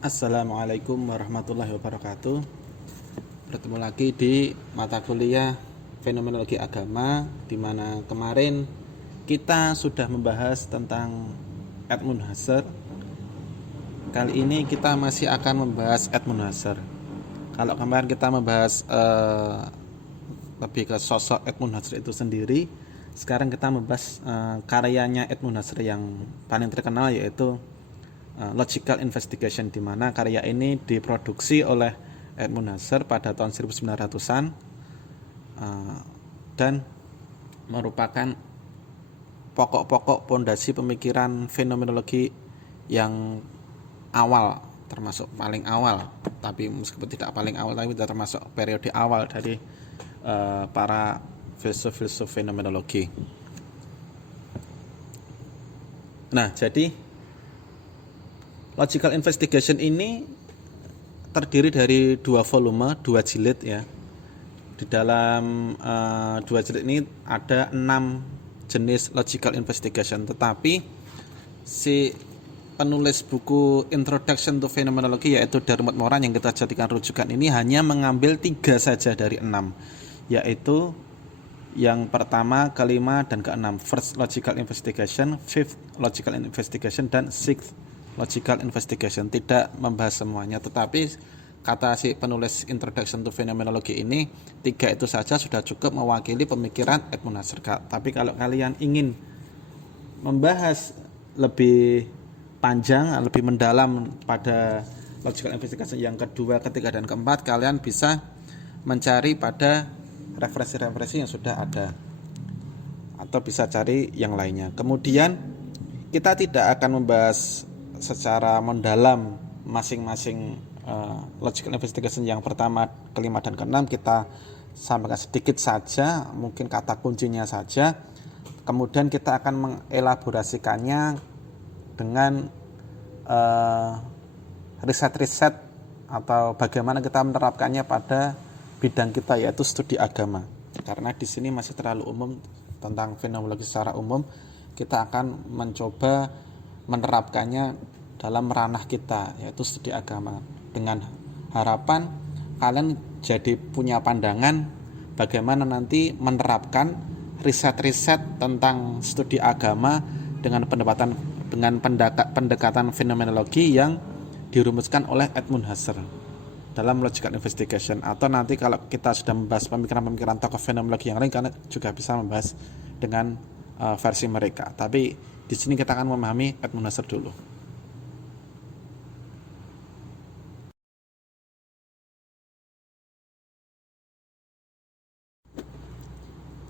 Assalamualaikum warahmatullahi wabarakatuh. Bertemu lagi di mata kuliah Fenomenologi Agama, di mana kemarin kita sudah membahas tentang Edmund Husserl. Kali ini kita masih akan membahas Edmund Husserl. Kalau kemarin kita membahas lebih ke sosok Edmund Husserl itu sendiri, sekarang kita membahas karyanya Edmund Husserl yang paling terkenal, yaitu Logical Investigation, di mana karya ini diproduksi oleh Edmund Husserl pada tahun 1900-an dan merupakan pokok-pokok pondasi pemikiran fenomenologi yang awal, termasuk paling awal, tapi meskipun tidak paling awal, tapi termasuk periode awal dari para filsuf-filsuf fenomenologi. Nah, jadi Logical Investigation ini terdiri dari dua volume, dua jilid ya. Di dalam dua jilid ini ada 6 jenis Logical Investigation, tetapi si penulis buku Introduction to Phenomenology, yaitu Darmut Moran, yang kita jadikan rujukan ini hanya mengambil 3 saja dari 6, yaitu yang pertama, kelima, dan keenam. First Logical Investigation, Fifth Logical Investigation, dan Sixth Logical Investigation. Tidak membahas semuanya, tetapi kata si penulis Introduction to Phenomenology ini, 3 itu saja sudah cukup mewakili pemikiran Edmund Husserl. Tapi kalau kalian ingin membahas lebih panjang, lebih mendalam pada Logical Investigation yang kedua, ketiga, dan keempat, kalian bisa mencari pada referensi-referensi yang sudah ada, atau bisa cari yang lainnya. Kemudian kita tidak akan membahas secara mendalam masing-masing Logical Investigation yang pertama, kelima, dan keenam. Kita sampaikan sedikit saja, mungkin kata kuncinya saja. Kemudian kita akan mengelaborasikannya dengan riset-riset atau bagaimana kita menerapkannya pada bidang kita, yaitu studi agama. Karena di sini masih terlalu umum tentang fenomenologi secara umum, kita akan mencoba menerapkannya dalam ranah kita, yaitu studi agama, dengan harapan kalian jadi punya pandangan bagaimana nanti menerapkan riset-riset tentang studi agama dengan pendekatan fenomenologi yang dirumuskan oleh Edmund Husserl dalam Logical Investigation. Atau nanti kalau kita sudah membahas pemikiran-pemikiran tokoh fenomenologi yang lain, kalian juga bisa membahas dengan versi mereka. Tapi di sini kita akan memahami Edmund Husserl dulu.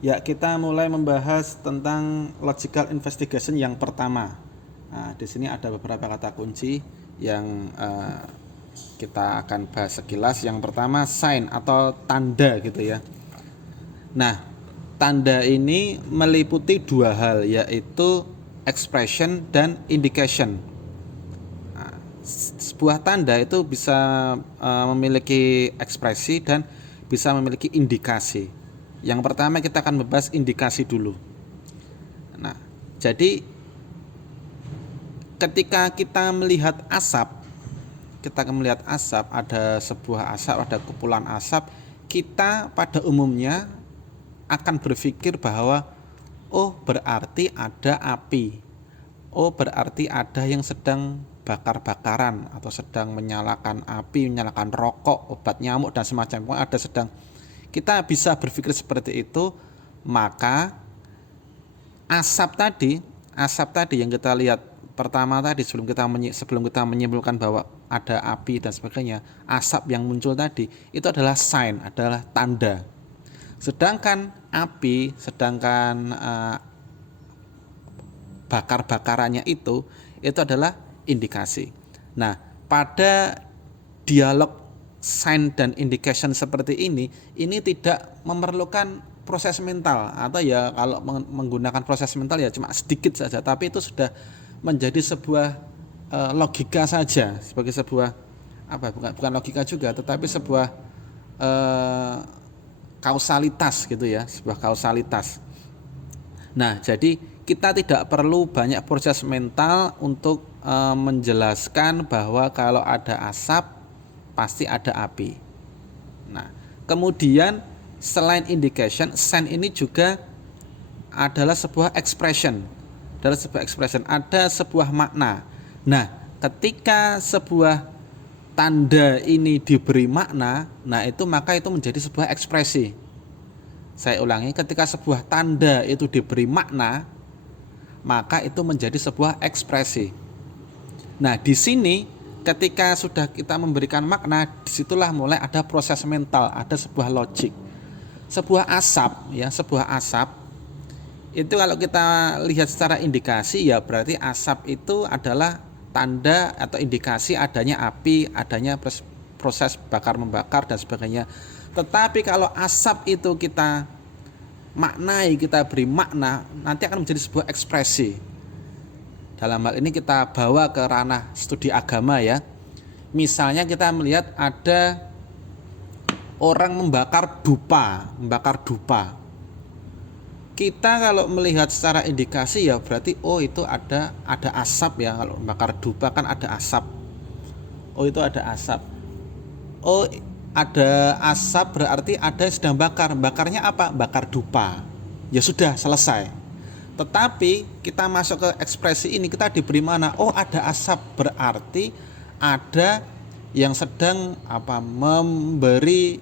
Ya, kita mulai membahas tentang Logical Investigation yang pertama. Nah, di sini ada beberapa kata kunci yang kita akan bahas sekilas. Yang pertama, sign atau tanda gitu ya. Nah, tanda ini meliputi 2 hal, yaitu expression dan indication. Nah, sebuah tanda itu bisa memiliki ekspresi dan bisa memiliki indikasi. Yang pertama kita akan membahas indikasi dulu. Nah, jadi ketika kita melihat asap, ada sebuah asap, ada kepulan asap, kita pada umumnya akan berpikir bahwa oh, berarti ada api. Oh, berarti ada yang sedang bakar-bakaran atau sedang menyalakan api, menyalakan rokok, obat nyamuk, dan semacamnya. Ada sedang, kita bisa berpikir seperti itu. Maka asap tadi yang kita lihat pertama tadi, sebelum kita menyimpulkan bahwa ada api dan sebagainya, asap yang muncul tadi itu adalah sign, adalah tanda. Sedangkan api, bakar-bakarannya itu adalah indikasi. Nah, pada dialog sign dan indication seperti ini tidak memerlukan proses mental, atau ya kalau menggunakan proses mental ya cuma sedikit saja, tapi itu sudah menjadi sebuah logika saja, sebagai sebuah bukan logika juga, tetapi sebuah kausalitas gitu ya, sebuah kausalitas. Nah, jadi kita tidak perlu banyak proses mental untuk menjelaskan bahwa kalau ada asap pasti ada api. Nah, kemudian selain indication, sense ini juga adalah sebuah expression. Ada sebuah makna. Nah, ketika sebuah tanda ini diberi makna, nah itu maka itu menjadi sebuah ekspresi. Saya ulangi, ketika sebuah tanda itu diberi makna, maka itu menjadi sebuah ekspresi. Nah, di sini ketika sudah kita memberikan makna, disitulah mulai ada proses mental, ada sebuah logik. Sebuah asap itu kalau kita lihat secara indikasi, ya berarti asap itu adalah tanda atau indikasi adanya api, adanya proses bakar membakar dan sebagainya. Tetapi kalau asap itu kita maknai, kita beri makna, nanti akan menjadi sebuah ekspresi. Dalam hal ini kita bawa ke ranah studi agama ya. Misalnya kita melihat ada orang membakar dupa. Kita kalau melihat secara indikasi ya berarti itu ada asap ya. Kalau membakar dupa kan ada asap. Itu ada asap. Ada asap berarti ada yang sedang bakar. Bakarnya apa? Bakar dupa. Ya sudah, selesai. Tetapi kita masuk ke ekspresi ini, kita diberi mana? Ada asap, berarti ada yang sedang memberi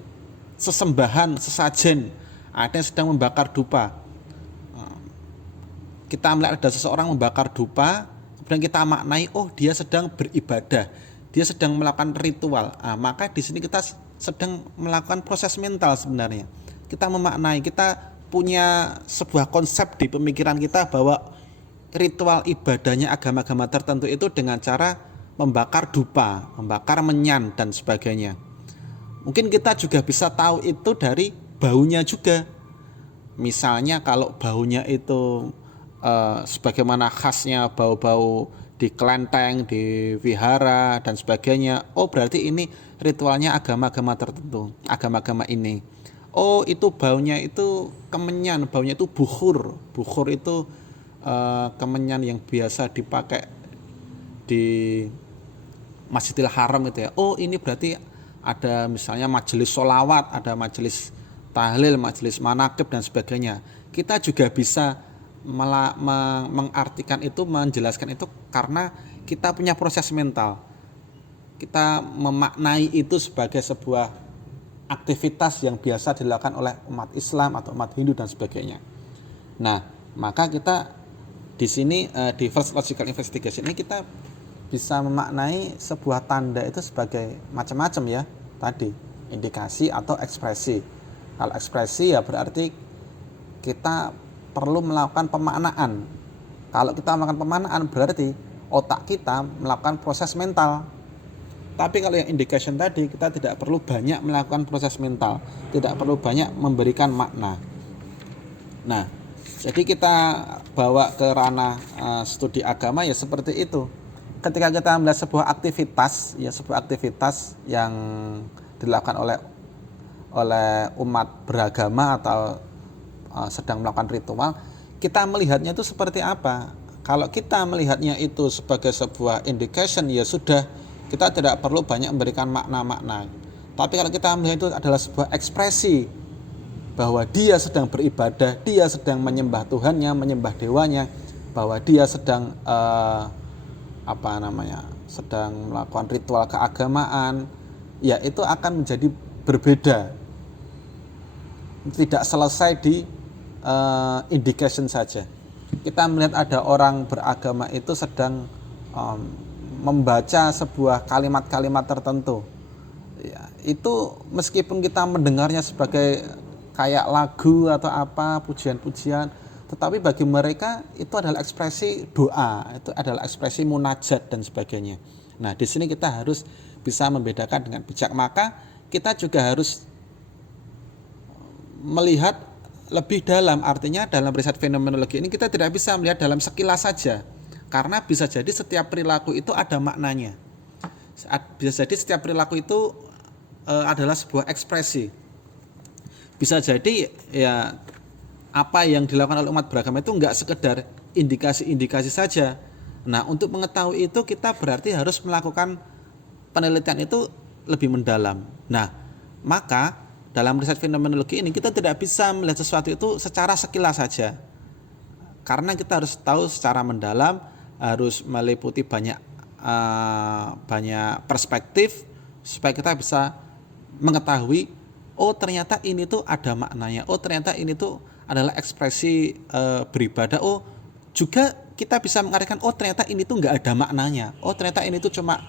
sesembahan, sesajen. Ada yang sedang membakar dupa. Kita melihat ada seseorang membakar dupa, kemudian kita maknai, dia sedang beribadah, dia sedang melakukan ritual. Maka di sini kita sedang melakukan proses mental sebenarnya. Kita memaknai, kita punya sebuah konsep di pemikiran kita bahwa ritual ibadahnya agama-agama tertentu itu dengan cara membakar dupa, membakar menyan dan sebagainya. Mungkin kita juga bisa tahu itu dari baunya juga. Misalnya kalau baunya itu sebagaimana khasnya bau-bau di kelenteng, di vihara dan sebagainya, berarti ini ritualnya agama-agama tertentu, agama-agama ini. Itu baunya itu kemenyan, baunya itu bukhur itu kemenyan yang biasa dipakai di Masjidil Haram itu ya. Ini berarti ada misalnya majelis sholawat, ada majelis tahlil, majelis manaqib dan sebagainya. Kita juga bisa mengartikan itu, menjelaskan itu karena kita punya proses mental. Kita memaknai itu sebagai sebuah aktivitas yang biasa dilakukan oleh umat Islam atau umat Hindu dan sebagainya. Nah, maka kita di sini di first logical investigation ini kita bisa memaknai sebuah tanda itu sebagai macam-macam ya, tadi indikasi atau ekspresi. Kalau ekspresi ya berarti kita perlu melakukan pemaknaan. Kalau kita melakukan pemaknaan berarti otak kita melakukan proses mental. Tapi kalau yang indication tadi, kita tidak perlu banyak melakukan proses mental, tidak perlu banyak memberikan makna. Nah, jadi kita bawa ke ranah studi agama ya seperti itu. Ketika kita melihat sebuah aktivitas yang dilakukan oleh umat beragama atau sedang melakukan ritual, kita melihatnya itu seperti apa? Kalau kita melihatnya itu sebagai sebuah indication, ya sudah, kita tidak perlu banyak memberikan makna-makna. Tapi kalau kita melihat itu adalah sebuah ekspresi bahwa dia sedang beribadah, dia sedang menyembah Tuhannya, menyembah dewanya, bahwa dia sedang sedang melakukan ritual keagamaan, ya itu akan menjadi berbeda. Tidak selesai di indication saja. Kita melihat ada orang beragama itu sedang membaca sebuah kalimat-kalimat tertentu. Ya, itu meskipun kita mendengarnya sebagai kayak lagu atau apa, pujian-pujian, tetapi bagi mereka itu adalah ekspresi doa, itu adalah ekspresi munajat dan sebagainya. Nah, di sini kita harus bisa membedakan dengan bijak. Maka kita juga harus melihat lebih dalam, artinya dalam riset fenomenologi ini kita tidak bisa melihat dalam sekilas saja, karena bisa jadi setiap perilaku itu ada maknanya. Bisa jadi setiap perilaku itu adalah sebuah ekspresi. Bisa jadi ya apa yang dilakukan oleh umat beragama itu enggak sekedar indikasi-indikasi saja, Nah, untuk mengetahui itu kita berarti harus melakukan penelitian itu lebih mendalam. Nah, maka dalam riset fenomenologi ini kita tidak bisa melihat sesuatu itu secara sekilas saja. Karena kita harus tahu secara mendalam, harus meliputi banyak perspektif supaya kita bisa mengetahui, oh ternyata ini tuh ada maknanya, oh ternyata ini tuh adalah ekspresi beribadah, oh juga kita bisa mengartikan, oh ternyata ini tuh nggak ada maknanya, oh ternyata ini tuh cuma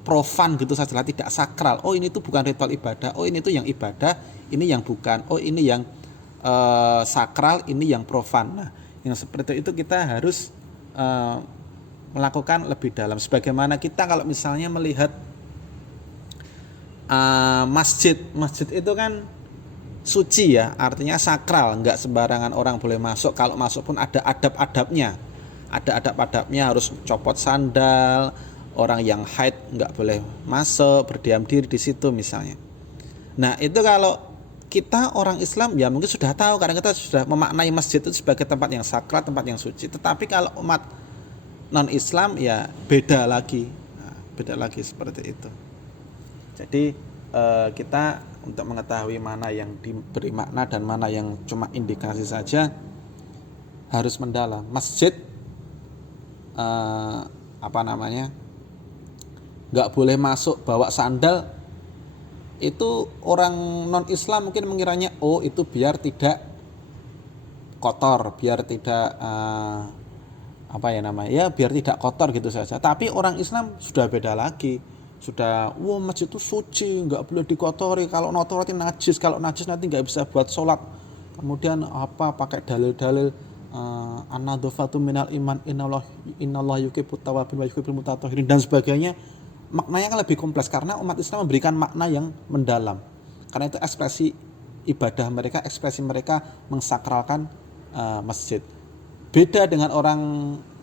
profan gitu saja, tidak sakral, oh ini tuh bukan ritual ibadah, oh ini tuh yang ibadah, ini yang bukan, oh ini yang sakral, ini yang profan. Nah, yang seperti itu kita harus melakukan lebih dalam. Sebagaimana kita kalau misalnya melihat masjid itu kan suci ya, artinya sakral, nggak sembarangan orang boleh masuk. Kalau masuk pun ada adab-adabnya, harus copot sandal, orang yang haid nggak boleh masuk, berdiam diri di situ misalnya. Nah itu kalau kita orang Islam ya mungkin sudah tahu, karena kita sudah memaknai masjid itu sebagai tempat yang sakral, tempat yang suci. Tetapi kalau umat non Islam ya beda lagi seperti itu. Jadi kita untuk mengetahui mana yang diberi makna dan mana yang cuma indikasi saja harus mendalam. Masjid nggak boleh masuk bawa sandal, itu orang non Islam mungkin mengiranya oh itu biar tidak kotor, biar tidak biar tidak kotor gitu saja. Tapi orang Islam sudah beda lagi, sudah masjid itu suci, nggak boleh dikotori, kalau notoroti najis, kalau najis nanti nggak bisa buat sholat. Kemudian pakai dalil-dalil an-nadhafatu minal iman, innallaha yuhibbut tawwabin wa yuhibbul mutatahhirin dan sebagainya. Maknanya kan lebih kompleks karena umat Islam memberikan makna yang mendalam. Karena itu ekspresi ibadah mereka, ekspresi mereka mengsakralkan masjid. Beda dengan orang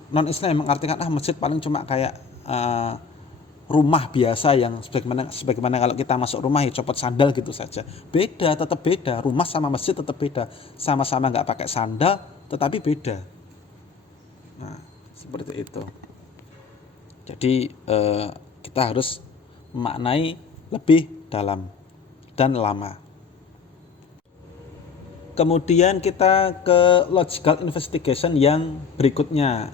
non Islam yang mengartikan masjid paling cuma kayak rumah biasa yang sebagaimana kalau kita masuk rumah ya copot sandal gitu saja. Beda, tetap beda. Rumah sama masjid tetap beda. Sama-sama nggak pakai sandal, tetapi beda. Nah, seperti itu. Jadi kita harus memaknai lebih dalam dan lama. Kemudian kita ke logical investigation yang berikutnya,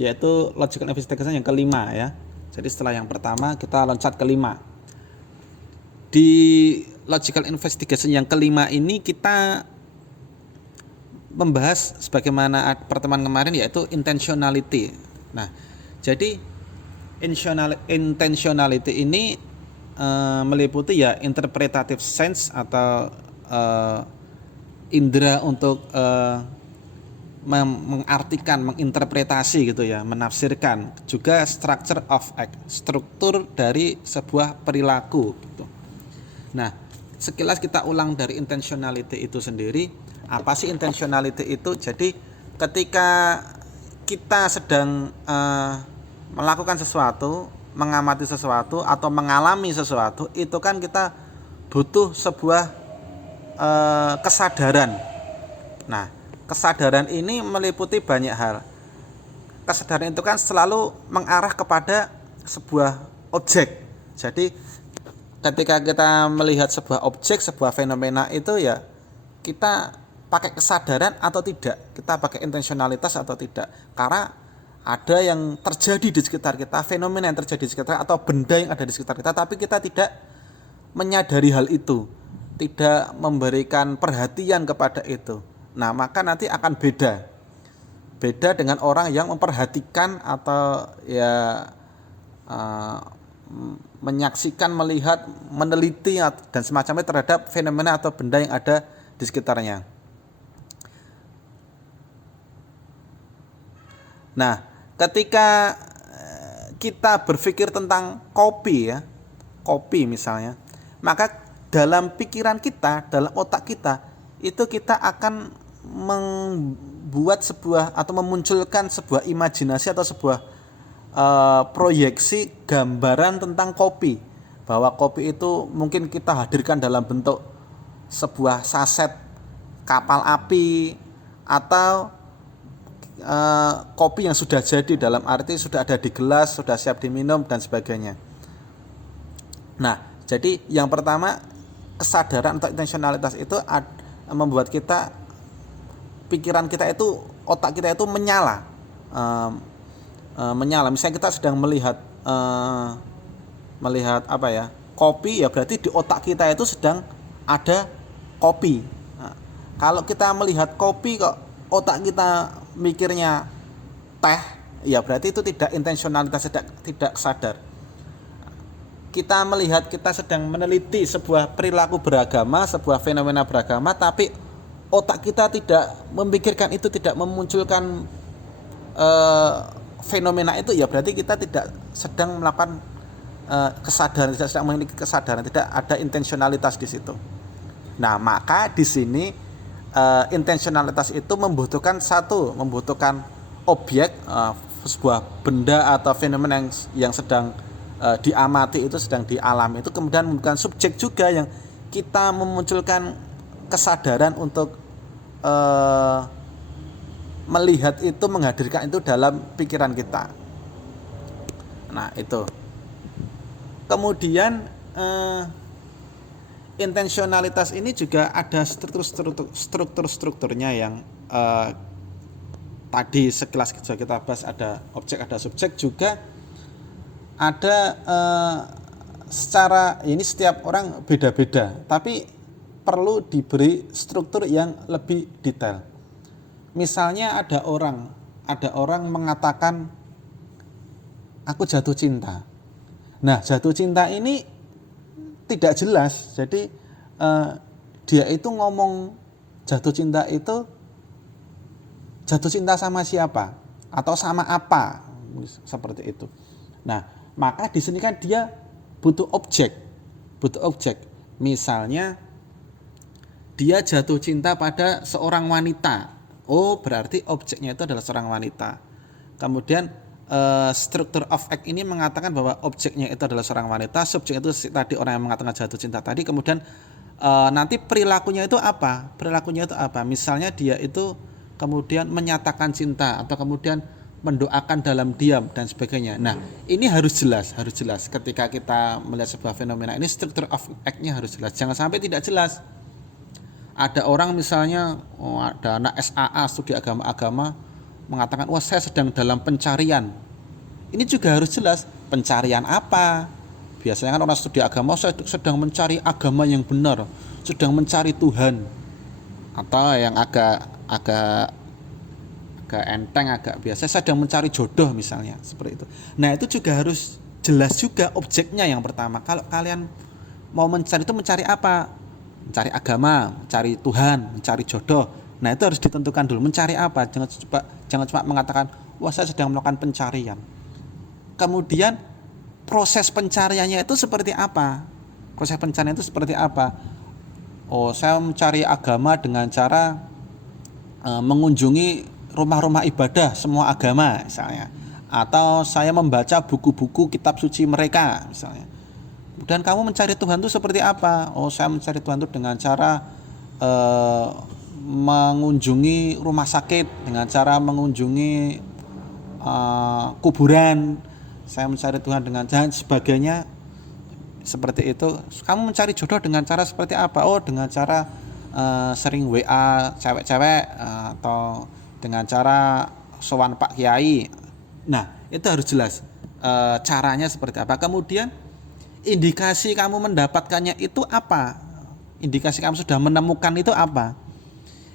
yaitu logical investigation yang kelima ya. Jadi setelah yang pertama kita loncat kelima. Di logical investigation yang kelima ini kita membahas sebagaimana pertemuan kemarin, yaitu intentionality. Nah, jadi intentionality ini meliputi ya interpretative sense atau indera untuk mengartikan, menginterpretasi gitu ya, menafsirkan, juga structure of act, struktur dari sebuah perilaku gitu. Nah, sekilas kita ulang dari intentionality itu sendiri. Apa sih intentionality itu? Jadi ketika kita sedang melakukan sesuatu, mengamati sesuatu atau mengalami sesuatu, itu kan kita butuh sebuah kesadaran. Nah, kesadaran ini meliputi banyak hal. Kesadaran itu kan selalu mengarah kepada sebuah objek. Jadi ketika kita melihat sebuah objek, sebuah fenomena itu ya kita pakai kesadaran atau tidak, kita pakai intensionalitas atau tidak. Karena ada yang terjadi di sekitar kita, fenomena yang terjadi di sekitar kita, atau benda yang ada di sekitar kita, tapi kita tidak menyadari hal itu, tidak memberikan perhatian kepada itu. Nah, maka nanti akan beda dengan orang yang memperhatikan atau ya menyaksikan, melihat, meneliti dan semacamnya terhadap fenomena atau benda yang ada di sekitarnya. Nah, ketika kita berpikir tentang kopi misalnya, maka dalam pikiran kita, dalam otak kita, itu kita akan membuat sebuah atau memunculkan sebuah imajinasi atau sebuah proyeksi gambaran tentang kopi, bahwa kopi itu mungkin kita hadirkan dalam bentuk sebuah saset kapal api, atau kopi yang sudah jadi, dalam arti sudah ada di gelas, sudah siap diminum dan sebagainya. Nah, jadi yang pertama, kesadaran atau intensionalitas itu membuat kita, pikiran kita itu, otak kita itu menyala. Menyala. Misalnya kita sedang melihat apa ya, kopi, ya berarti di otak kita itu sedang ada kopi. Nah, kalau kita melihat kopi kok otak kita mikirnya teh, ya berarti itu tidak intensionalitas, tidak sadar. Kita melihat, kita sedang meneliti sebuah perilaku beragama, sebuah fenomena beragama, tapi otak kita tidak memikirkan itu, tidak memunculkan fenomena itu, ya berarti kita tidak sedang melakukan kesadaran, tidak sedang memiliki kesadaran, tidak ada intensionalitas di situ. Nah, maka di sini intensionalitas itu membutuhkan objek, sebuah benda atau fenomena yang sedang diamati, itu sedang dialami, itu kemudian membutuhkan subjek juga yang kita memunculkan kesadaran untuk melihat itu, menghadirkan itu dalam pikiran kita. Nah, itu. Kemudian intensionalitas ini juga ada strukturnya yang tadi sekilas kita bahas, ada objek, ada subjek, juga ada secara ini setiap orang beda-beda, tapi perlu diberi struktur yang lebih detail. Misalnya ada orang mengatakan aku jatuh cinta. Nah, jatuh cinta ini tidak jelas. Jadi dia itu ngomong jatuh cinta itu jatuh cinta sama siapa atau sama apa, seperti itu. Nah, maka di sini kan dia butuh objek. Misalnya dia jatuh cinta pada seorang wanita. Oh, berarti objeknya itu adalah seorang wanita. Kemudian struktur of act ini mengatakan bahwa objeknya itu adalah seorang wanita, subjek itu tadi orang yang mengatakan jatuh cinta tadi. Kemudian nanti perilakunya itu apa? Misalnya dia itu kemudian menyatakan cinta, atau kemudian mendoakan dalam diam dan sebagainya. Nah, ini harus jelas. Ketika kita melihat sebuah fenomena ini, struktur of act-nya harus jelas. Jangan sampai tidak jelas. Ada orang misalnya, ada anak SAA, studi agama mengatakan, wah saya sedang dalam pencarian. Ini juga harus jelas, pencarian apa? Biasanya kan orang studi agama, saya sedang mencari agama yang benar, sedang mencari Tuhan. Atau yang agak enteng, agak biasa, saya sedang mencari jodoh misalnya, seperti itu. Nah, itu juga harus jelas juga objeknya yang pertama. Kalau kalian mau mencari itu, mencari apa? Mencari agama, mencari Tuhan, mencari jodoh. Nah, itu harus ditentukan dulu, mencari apa. Jangan cuma mengatakan, wah saya sedang melakukan pencarian. Kemudian proses pencariannya itu seperti apa? Oh, saya mencari agama dengan cara mengunjungi rumah-rumah ibadah semua agama misalnya, atau saya membaca buku-buku kitab suci mereka misalnya. Dan kamu mencari Tuhan itu seperti apa? Oh, saya mencari Tuhan itu dengan cara mengunjungi rumah sakit, dengan cara mengunjungi kuburan. Saya mencari Tuhan dengan dan sebagainya, seperti itu. Kamu mencari jodoh dengan cara seperti apa? Oh, dengan cara sering WA cewek-cewek, atau dengan cara sowan Pak Kiai. Nah, itu harus jelas caranya seperti apa. Kemudian indikasi kamu mendapatkannya itu apa? Indikasi kamu sudah menemukan itu apa?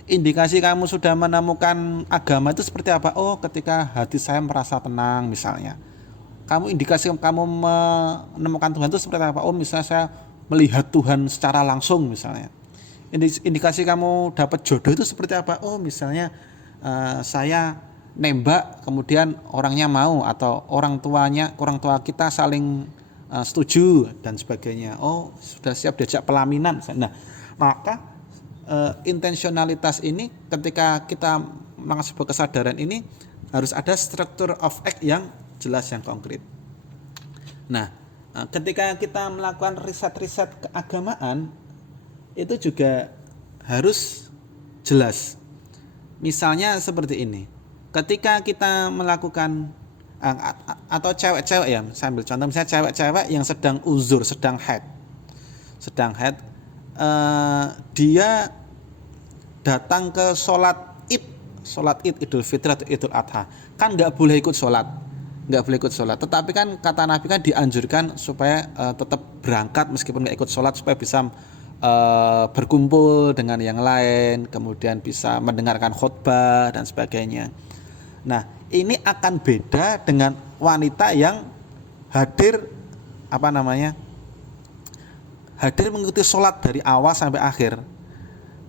Indikasi kamu sudah menemukan agama itu seperti apa? Oh, ketika hati saya merasa tenang misalnya. Indikasi kamu menemukan Tuhan itu seperti apa? Oh, misalnya saya melihat Tuhan secara langsung misalnya. Indikasi kamu dapat jodoh itu seperti apa? Oh, misalnya saya nembak, kemudian orangnya mau, atau orang tua kita saling setuju dan sebagainya. Oh, sudah siap diajak pelaminan. Nah, maka intensionalitas ini, ketika kita melakukan sebuah kesadaran ini, harus ada struktur of act yang jelas, yang konkret. Nah, ketika kita melakukan riset-riset keagamaan, itu juga harus jelas. Misalnya seperti ini, ketika kita melakukan atau cewek-cewek ya, sambil contoh misalnya cewek-cewek yang sedang uzur, sedang haid, dia datang ke sholat id Idul Fitri atau Idul Adha, kan nggak boleh ikut sholat, tetapi kan kata Nabi kan dianjurkan supaya tetap berangkat meskipun nggak ikut sholat, supaya bisa berkumpul dengan yang lain, kemudian bisa mendengarkan khutbah dan sebagainya. Nah, ini akan beda dengan wanita yang hadir mengikuti sholat dari awal sampai akhir.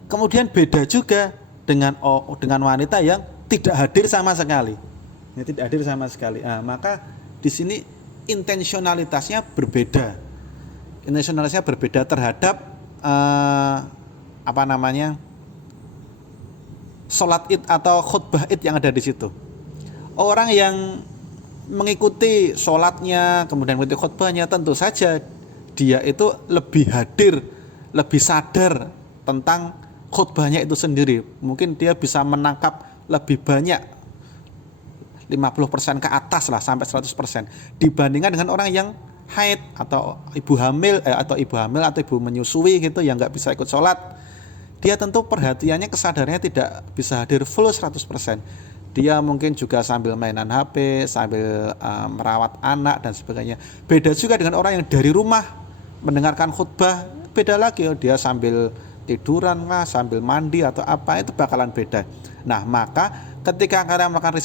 Kemudian beda juga dengan wanita yang tidak hadir sama sekali. Nah, maka di sini intensionalitasnya berbeda. Terhadap sholat id atau khutbah id yang ada di situ. Orang yang mengikuti sholatnya, kemudian mengikuti khutbahnya, tentu saja dia itu lebih hadir, lebih sadar tentang khutbahnya itu sendiri. Mungkin dia bisa menangkap lebih banyak, 50% ke atas lah, sampai 100%, dibandingkan dengan orang yang haid atau ibu hamil atau ibu menyusui gitu, yang nggak bisa ikut sholat. Dia tentu perhatiannya, kesadarannya tidak bisa hadir full 100%. Dia mungkin juga sambil mainan HP, sambil merawat anak dan sebagainya. Beda juga dengan orang yang dari rumah mendengarkan khutbah, beda lagi. Dia sambil tiduran lah, sambil mandi atau apa, itu bakalan beda. Nah, maka ketika kalian melakukan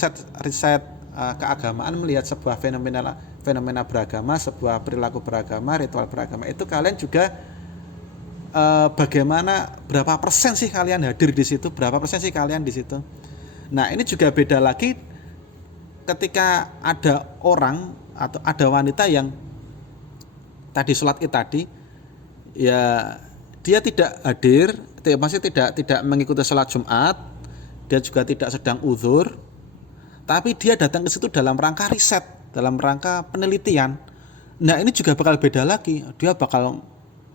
riset keagamaan, melihat sebuah fenomena beragama, sebuah perilaku beragama, ritual beragama, itu kalian juga bagaimana, berapa persen sih kalian hadir di situ, berapa persen sih kalian di situ. Nah, ini juga beda lagi ketika ada orang atau ada wanita yang tadi sholat id tadi, ya dia tidak hadir, maksudnya tidak mengikuti sholat Jumat, dia juga tidak sedang uzur, tapi dia datang ke situ dalam rangka riset, dalam rangka penelitian. Nah, ini juga bakal beda lagi. Dia bakal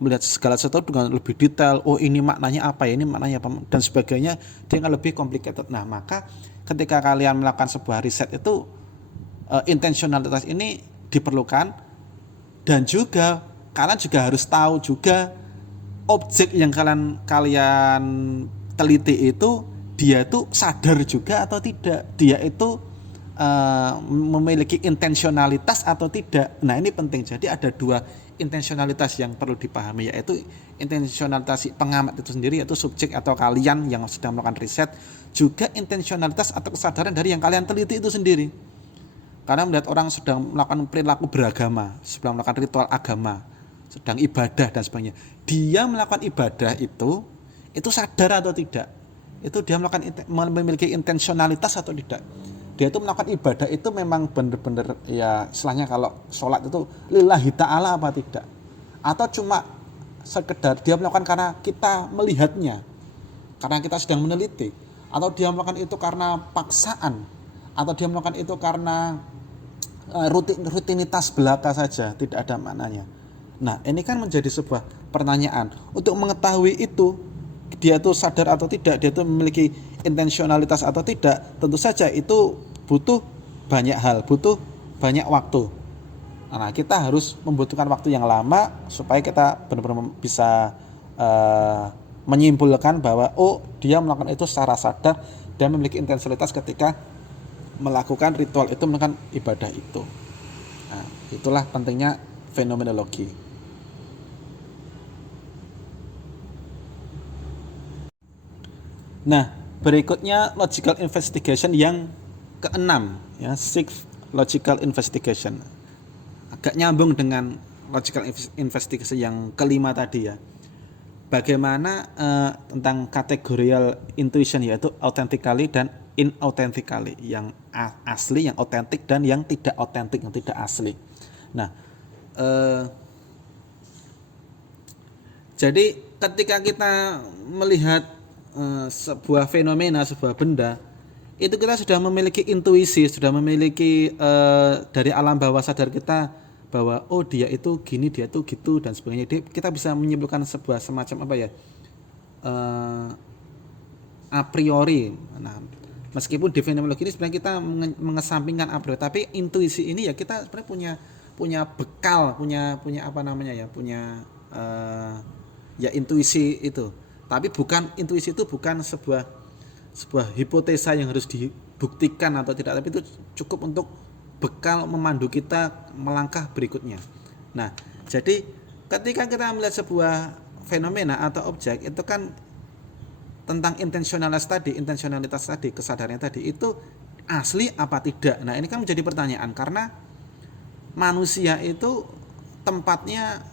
melihat segala sesuatu dengan lebih detail. Oh, ini maknanya apa ya, ini maknanya apa, dan sebagainya. Dia akan lebih complicated. Nah, maka ketika kalian melakukan sebuah riset itu, intensionalitas ini diperlukan. Dan juga kalian juga harus tahu juga objek yang kalian teliti itu, dia itu sadar juga atau tidak, dia itu memiliki intensionalitas atau tidak. Nah, ini penting. Jadi ada dua intensionalitas yang perlu dipahami, yaitu intensionalitas pengamat itu sendiri, yaitu subjek atau kalian yang sedang melakukan riset, juga intensionalitas atau kesadaran dari yang kalian teliti itu sendiri. Karena melihat orang sedang melakukan perilaku beragama, sedang melakukan ritual agama, sedang ibadah dan sebagainya, dia melakukan ibadah itu sadar atau tidak, itu dia memiliki intensionalitas atau tidak. Dia itu melakukan ibadah itu memang benar-benar, ya istilahnya kalau sholat itu lillahi ta'ala apa tidak, atau cuma sekedar dia melakukan karena kita melihatnya, karena kita sedang meneliti, atau dia melakukan itu karena paksaan, atau dia melakukan itu karena rutinitas belaka saja, tidak ada maknanya. Nah, ini kan menjadi sebuah pertanyaan. Untuk mengetahui itu, dia itu sadar atau tidak, dia itu memiliki intensionalitas atau tidak, tentu saja itu butuh banyak hal, butuh banyak waktu. Nah, kita harus membutuhkan waktu yang lama supaya kita benar-benar bisa menyimpulkan bahwa dia melakukan itu secara sadar dan memiliki intensitas ketika melakukan ritual itu, melakukan ibadah itu. Nah, itulah pentingnya fenomenologi. Nah, berikutnya logical investigation yang keenam, ya, sixth logical investigation. Agak nyambung dengan logical investigation yang kelima tadi ya. Bagaimana tentang kategorial intuition, yaitu authentically dan inauthentically, yang asli, yang otentik, dan yang tidak otentik, yang tidak asli. Nah, jadi ketika kita melihat sebuah fenomena, sebuah benda, itu kita sudah memiliki intuisi, sudah memiliki dari alam bawah sadar kita bahwa dia itu gini, dia itu gitu dan sebagainya. Jadi kita bisa menyimpulkan sebuah semacam a priori. Nah, Meskipun di fenomenologi ini sebenarnya kita mengesampingkan a priori, tapi intuisi ini ya kita sebenarnya punya bekal, punya apa namanya ya, punya ya intuisi itu. Tapi bukan intuisi itu bukan sebuah hipotesa yang harus dibuktikan atau tidak, tapi itu cukup untuk bekal memandu kita melangkah berikutnya. Nah, jadi ketika kita melihat sebuah fenomena atau objek itu kan tentang intensionalitas tadi, kesadarannya tadi itu asli apa tidak. Nah, ini kan menjadi pertanyaan karena manusia itu tempatnya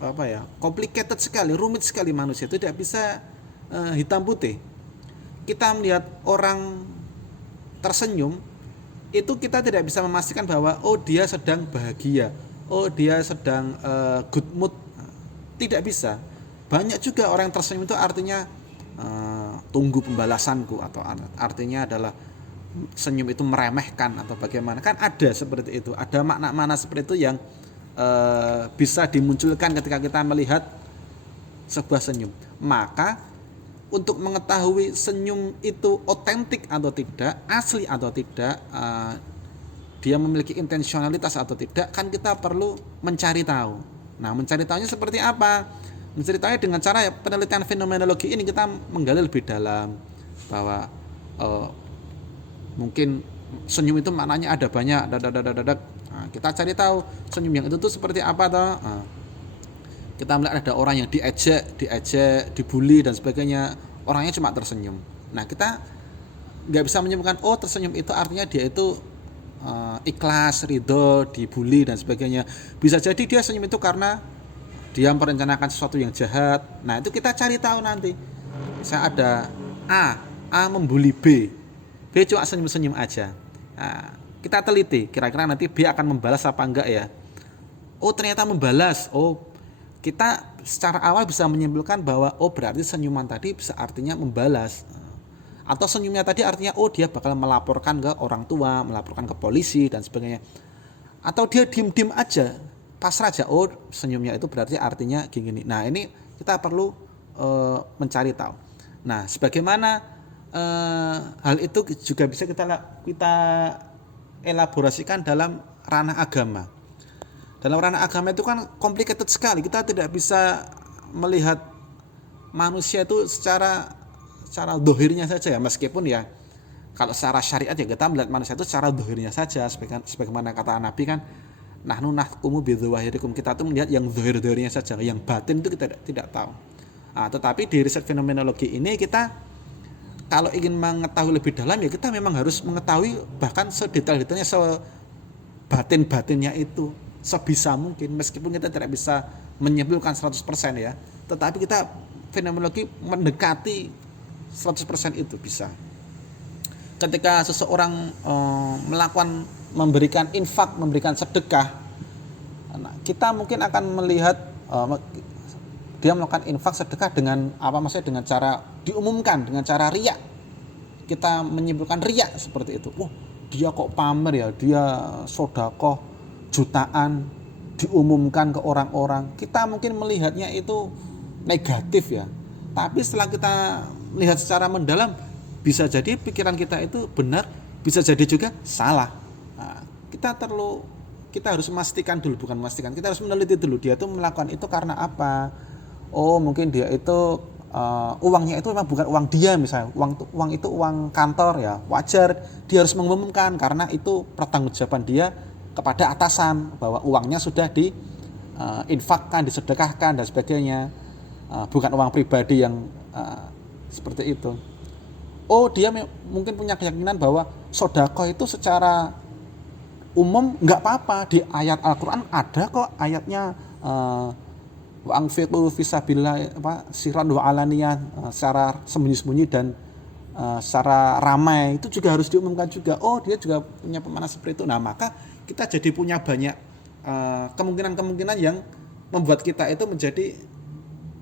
apa ya, complicated sekali, rumit sekali. Manusia itu tidak bisa hitam putih. Kita melihat orang tersenyum itu kita tidak bisa memastikan bahwa oh dia sedang bahagia, oh dia sedang good mood. Tidak bisa. Banyak juga orang yang tersenyum itu artinya tunggu pembalasanku, atau artinya adalah senyum itu meremehkan atau bagaimana. Kan ada seperti itu, ada makna-makna seperti itu yang bisa dimunculkan ketika kita melihat sebuah senyum. Maka untuk mengetahui senyum itu otentik atau tidak, asli atau tidak, dia memiliki intensionalitas atau tidak, kan kita perlu mencari tahu. Nah, mencari tahunya seperti apa? Mencari tahunya dengan cara penelitian fenomenologi ini kita menggali lebih dalam bahwa mungkin senyum itu maknanya ada banyak. Nah, kita cari tahu senyum yang itu tuh seperti apa toh. Nah, kita melihat ada orang yang diejek, dibully dan sebagainya, orangnya cuma tersenyum. Nah, kita nggak bisa menyimpulkan oh tersenyum itu artinya dia itu ikhlas, ridho, dibully dan sebagainya. Bisa jadi dia senyum itu karena dia merencanakan sesuatu yang jahat. Nah, itu kita cari tahu nanti. Misalnya ada A membuli B cuma senyum-senyum aja. Nah, kita teliti kira-kira nanti B akan membalas apa enggak ya. Oh, ternyata membalas. Oh, kita secara awal bisa menyimpulkan bahwa oh berarti senyuman tadi bisa artinya membalas, atau senyumnya tadi artinya oh dia bakal melaporkan ke orang tua, melaporkan ke polisi dan sebagainya, atau dia diem-diem aja, pasrah aja, oh senyumnya itu berarti artinya gini. Nah, ini kita perlu mencari tahu. Nah, sebagaimana hal itu juga bisa kita elaborasikan dalam ranah agama. Dalam ranah agama itu kan complicated sekali. Kita tidak bisa melihat manusia itu secara dohirnya saja ya. Meskipun ya kalau secara syariat ya kita melihat manusia itu secara dohirnya saja. Sebagaimana kata Nabi kan, nahnu nahkumu bidzawahirikum, kita tuh melihat yang dohir-dohirnya saja. Yang batin itu kita tidak tahu. Nah, tetapi di riset fenomenologi ini kita kalau ingin mengetahui lebih dalam ya kita memang harus mengetahui bahkan sedetail-detailnya, sebatin-batinnya itu. Sebisa mungkin, meskipun kita tidak bisa menyimpulkan 100% ya, tetapi kita fenomenologi mendekati 100% itu bisa. Ketika seseorang memberikan infak, memberikan sedekah, nah, kita mungkin akan melihat dia melakukan infak sedekah dengan apa, maksudnya dengan cara diumumkan, dengan cara riya. Kita menyimpulkan riya seperti itu. Wah, dia kok pamer ya, dia sedekah jutaan diumumkan ke orang-orang. Kita mungkin melihatnya itu negatif ya. Tapi setelah kita lihat secara mendalam, bisa jadi pikiran kita itu benar, bisa jadi juga salah. Nah, kita harus memastikan dulu, bukan memastikan. Kita harus meneliti dulu dia itu melakukan itu karena apa. Oh, mungkin dia itu uangnya itu memang bukan uang dia, misalnya uang itu uang kantor ya, wajar dia harus mengumumkan karena itu pertanggungjawaban dia kepada atasan bahwa uangnya sudah diinfakkan, disedekahkan dan sebagainya, bukan uang pribadi yang seperti itu. Oh, dia mungkin punya keyakinan bahwa sedekah itu secara umum nggak apa-apa. Di ayat Al-Quran ada kok ayatnya wa anfiqu fisabilillah sirran wa alaniyah, secara sembunyi-sembunyi dan secara ramai, itu juga harus diumumkan juga. Oh, dia juga punya pemahaman seperti itu. Nah, maka kita jadi punya banyak kemungkinan-kemungkinan yang membuat kita itu menjadi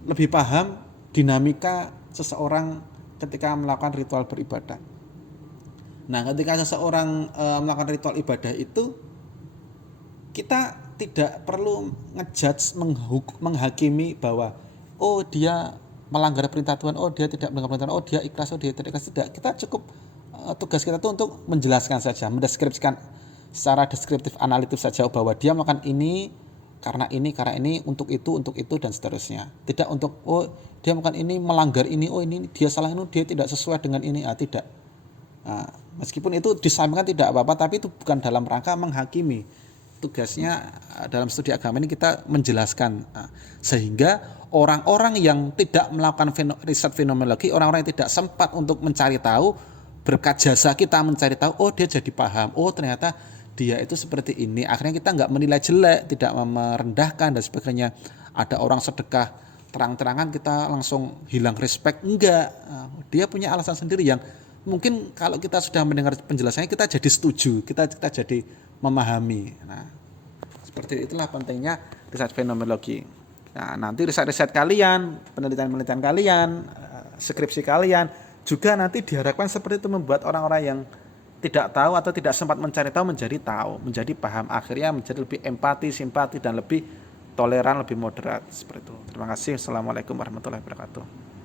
lebih paham dinamika seseorang ketika melakukan ritual beribadah. Nah, ketika seseorang melakukan ritual ibadah itu, kita tidak perlu ngejudge, menghakimi bahwa oh dia melanggar perintah Tuhan, oh dia tidak melanggar perintah Tuhan, oh dia ikhlas, oh dia tidak ikhlas. Tidak, kita cukup tugas kita tuh untuk menjelaskan saja, mendeskripsikan secara deskriptif analitis saja bahwa dia melakukan ini, karena ini, untuk itu dan seterusnya. Tidak untuk dia melakukan ini, melanggar ini, ini dia salah, ini dia tidak sesuai dengan ini, tidak. Nah, meskipun itu disampaikan tidak apa-apa, tapi itu bukan dalam rangka menghakimi. Tugasnya dalam studi agama ini kita menjelaskan, sehingga orang-orang yang tidak melakukan riset fenomenologi, orang-orang yang tidak sempat untuk mencari tahu, berkat jasa kita mencari tahu, dia jadi paham, ternyata dia itu seperti ini. Akhirnya kita nggak menilai jelek, tidak merendahkan dan sebagainya. Ada orang sedekah terang-terangan kita langsung hilang respect, enggak. Dia punya alasan sendiri yang mungkin kalau kita sudah mendengar penjelasannya kita jadi setuju, kita jadi memahami. Nah, seperti itulah pentingnya riset fenomenologi. Nah, nanti riset-riset kalian, penelitian-penelitian kalian, skripsi kalian juga nanti diharapkan seperti itu, membuat orang-orang yang tidak tahu atau tidak sempat mencari tahu menjadi tahu, menjadi paham, akhirnya menjadi lebih empati, simpati dan lebih toleran, lebih moderat seperti itu. Terima kasih. Assalamualaikum warahmatullahi wabarakatuh.